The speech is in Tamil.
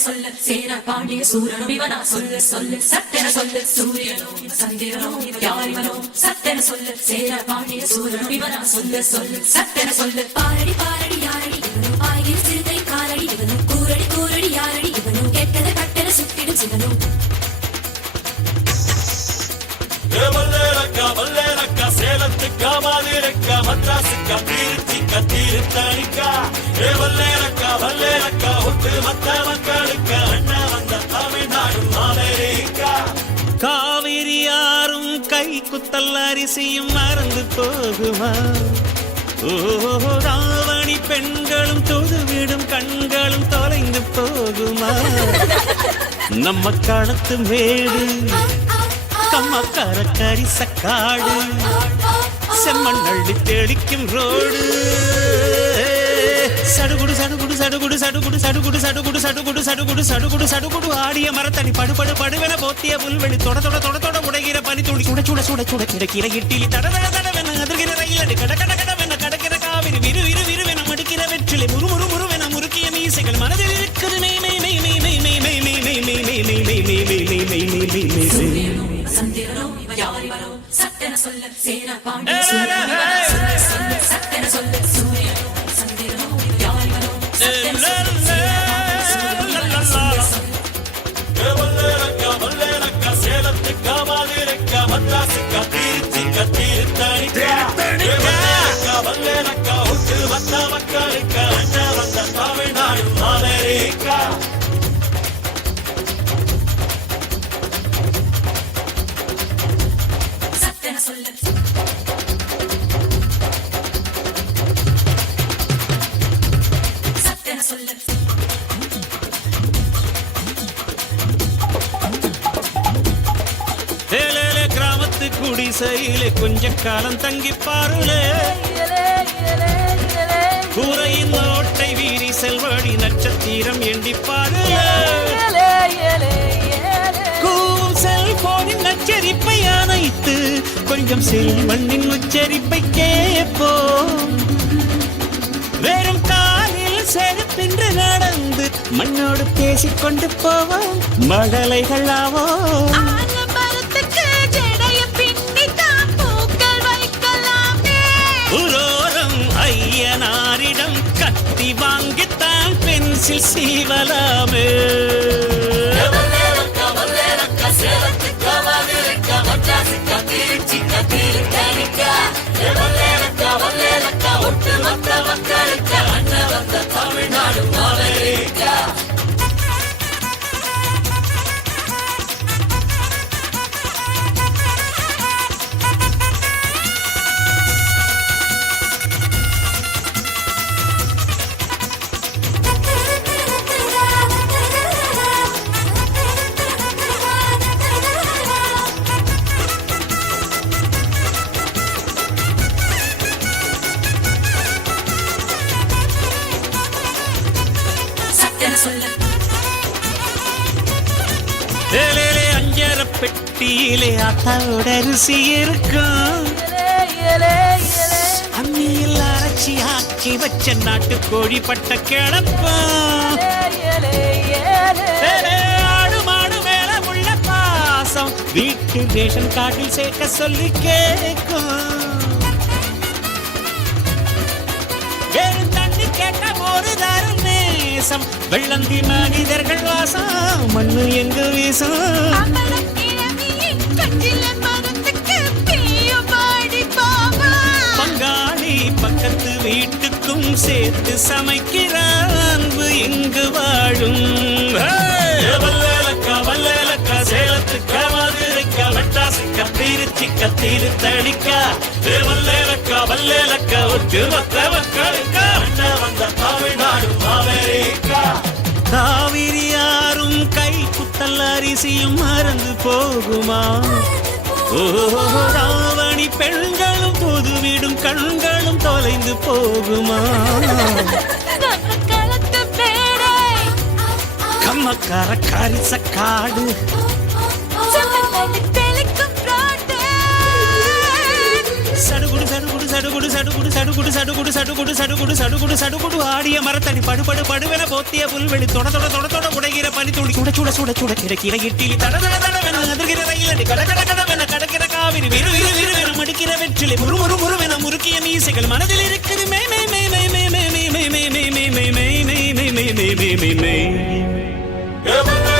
சொல்லு சேர பாண்டிய சூரனும் இவனா சொல்லு சொல்லு சட்டென சொல்லு சூரியனோ சந்திரனோ யாரிவனோ சட்டென சொல்லு சேர பாண்டிய சூரனும் இவனா சொல்லு சொல்லு சட்டென சொல்லு பாரடி பாரடி யாரடி இவனோ பாயில் சிறுகை காலடி இவனோ கூரடி கூரடி யாரடி இவனோ கெட்டத கட்டென சுட்டிடும் சிவனோ வல்லேலக்கா சேலத்துக்கா மாதிரக்கா மத்ராசுக்கா திருச்சிக்கா திருத்தணிக்கா வல்லேலக்கா ஒட்டு மத்த மக்களுக்கா அண்ணா வந்த தமிழ்நாடு அமெரிக்கா காவிரி யாரும் கை குத்தல் அரிசியும் மறந்து போகுமா ராவணி பெண்களும் தொழுவிடும் கண்களும் தொலைந்து போகுமா நம்ம களத்து மேடு கம்மக்கார கரிசக்காடு செம்மண் அள்ளி தெளிக்கும் ரோடு சடுகுடு சடுகுடு சடுகுடு சடுகுடு சடுகுடு சடுகுடு சடுகுடு சடுகுடு சடுகுடு சடுகுடு ஆடிய மரத்தடி படுபடு படுவென போத்திய புல்வெளி தொட தொட தொட தொட உடைகிற பனி துளி சுட சுட சுட சுட கிடக்கிற இட்டிலி தட தட தடவென அதிர்கிற ரயிலடி கட கட கடவென கடக்கிற காவிரி விரு விரு விருவென மடிக்கிற வெற்றிலை முறு முறு முறுவென முறுக்கிய மீசைகள் மனதில் இருக்குது மெய் மெய் மெய் மெய் மெய் மெய் மெய் மெய் மெய் மெய் மெய் மெய் மெய் மெய் மெய் மெய் மெய் மெய் மெய் சந்திரனோ யாரிவனோ சட்டென சொல்லு சேர பாண்டிய சூரனும் இவனா சொல்லு சொல்லு சட்டென சொல்லு சூரியனோ சந்திரனோ யாரிவனோ சட்டென சொல்லு சேர பாண்டிய சூரனும் இவனா சொல்லு சொல்லு வல்லேலக்கா சேலத்துக்கா மாதிரக்கா மத்ராசுக்கா திருச்சிக்கா திருத்தணிக்கா வல்லேலக்கா ஒட்டு மத்த மக்களுக்கா அண்ணா வந்த தமிழ்நாடு அமெரிக்கா கிராமத்து குடிசையிலே கொஞ்ச காலம் தங்கி பாருளே கூரையின் ஓட்டை வீரி செல்வடி நட்சத்திரம் எண்டி பாருளே கூவும் செல்போனின் நச்சரிப்பை அணைத்து கொஞ்சம் செல்வண்ணின் உச்சரிப்பை கேட்போம் வெறும் காலில் செருப்பின்று நடந்து மண்ணோடு பேசிக்கொண்டு போவோம் மழலைகள் ஆவோம் ஐயனாரிடம் கத்தி வாங்கித்தான் பென்சில் சீவலாமே சேலத்துக்கா மாதிரக்கா மத்ராசுக்கா திருச்சிக்கா திருத்தணிக்கா வல்லேலக்கா ஒட்டு மத்த மக்களுக்கா அண்ணா வந்த தமிழ்நாடு அமெரிக்கா அஞ்சர பெட்டியிலே ஆத்தாவோட ருசி இருக்கும் அம்மியில் அரைச்சி ஆக்கி வச்ச நாட்டு கோழி பட்ட கிளப்பம் ஆடு மாடு மேல உள்ள பாசம் வீட்டு ரேஷன் கார்டில் சேர்க்க சொல்லி கேட்கும் தண்ணி கேட்ட ஒரு தரும் நேசம் வெள்ளந்தி மனிதர்கள் வாசம் மண்ணு எங்கு வீசும் பங்காளி பக்கத்து வீட்டுக்கும் சேர்த்து சமைக்கிற அன்பு எங்கு வாழும் வல்லேலக்கா சேலத்துக்கா மாதிரக்கா மெட்ராசுக்கா திருச்சிக்கா திருத்தணிக்கா வல்லேலக்கா ஒட்டு மத்த மக்களுக்கா அண்ணா வந்த தமிழ்நாடு அமெரிக்கா காவிரி யாரும் கை குத்தல் அரிசியும் மறந்து போகுமா ராவணி பெண்களும் பொதுவிடும் கண்களும் தொலைந்து போகுமா மக்கார காரிசக்காடு சடுகுடு சடுகுடு சடுகுடு சடுகுடு சடுகுடு சடுகுடு சடுகுடு சடுகுடு சடுகுடு சடுகுடு ஆடிய மரத்தடி படுபடு படுவென போத்திய புல்வெளி தொட தொட தொட தொட உடைகிற பனி துளி சுட சுட சுட சுட கிடக்கிற இட்டிலி தட தட தடவென அதிர்கிற ரயிலடி கட கட கடவென கடக்கிற காவிரி விறு விறு விறுவென மடிக்கிற வெற்றிலை முறு முறு முறுவென முறுக்கிய மீசைகள் மனதில் இருக்குது மே மே மே மே மே மே மே மே மே மே மே மே மே மே மே மே மே மே மே